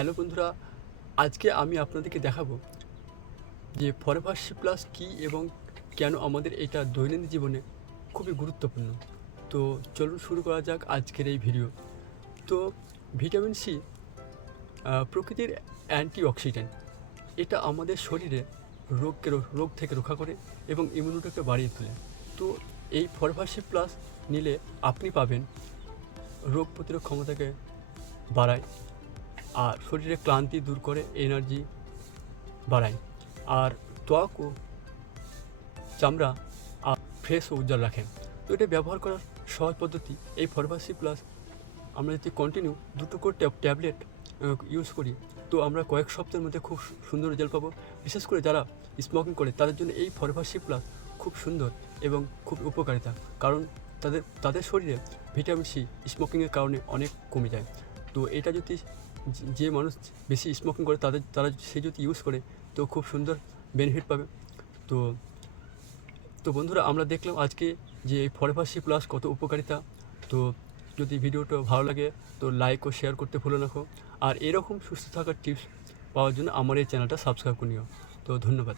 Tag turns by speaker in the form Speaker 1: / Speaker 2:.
Speaker 1: Hello বন্ধুরা, আজকে আমি আপনাদেরকে দেখাবো যে ফরএভার সি প্লাস কী এবং কেন আমাদের এটা দৈনন্দিন জীবনে খুবই গুরুত্বপূর্ণ। তো চলুন শুরু করা যাক আজকের এই ভিডিও। তো ভিটামিন সি প্রকৃতির অ্যান্টি অক্সিডেন্ট এটা আমাদের শরীরে রোগকে রোগ থেকে রক্ষা করে এবং ইমিউনিটিকে বাড়িয়ে তোলে। তো এই ফরএভার সি প্লাস নিলে আপনি পাবেন রোগ প্রতিরোধ ক্ষমতাকে বাড়ায়। আর শরীরে ক্লান্তি দূর করে এনার্জি বাড়ায়। আর ত্বক ও চামড়া আর ফ্রেশ ও উজ্জ্বল রাখে। তো এটা ব্যবহার করার সহজ পদ্ধতি এই ফরমাসি প্লাস আমরা যদি কন্টিনিউ দুটো করে ট্যাবলেট ইউজ করি, তো আমরা কয়েক সপ্তাহের মধ্যে খুব সুন্দর রেজাল্ট পাবো। বিশেষ করে যারা স্মোকিং করে, তাদের জন্য এই ফরমাসি প্লাস খুব সুন্দর এবং খুব উপকারিতা। কারণ তাদের তাদের শরীরে ভিটামিন সি স্মোকিংয়ের কারণে অনেক কমে যায়। তো এটা যদি যে- মানুষ বেশি স্মোকিং করে তাদের তারা সে যদি ইউজ করে, তো খুব সুন্দর বেনিফিট পাবে। তো তো বন্ধুরা, আমরা দেখলাম আজকে যে এই ফরেভার সি প্লাস কত উপকারিতা। তো যদি ভিডিওটা ভালো লাগে, তো লাইক ও শেয়ার করতে ভুলে রাখো আর এরকম সুস্থ থাকার টিপস পাওয়ার জন্য আমার এই চ্যানেলটা সাবস্ক্রাইব করে নিও। তো ধন্যবাদ।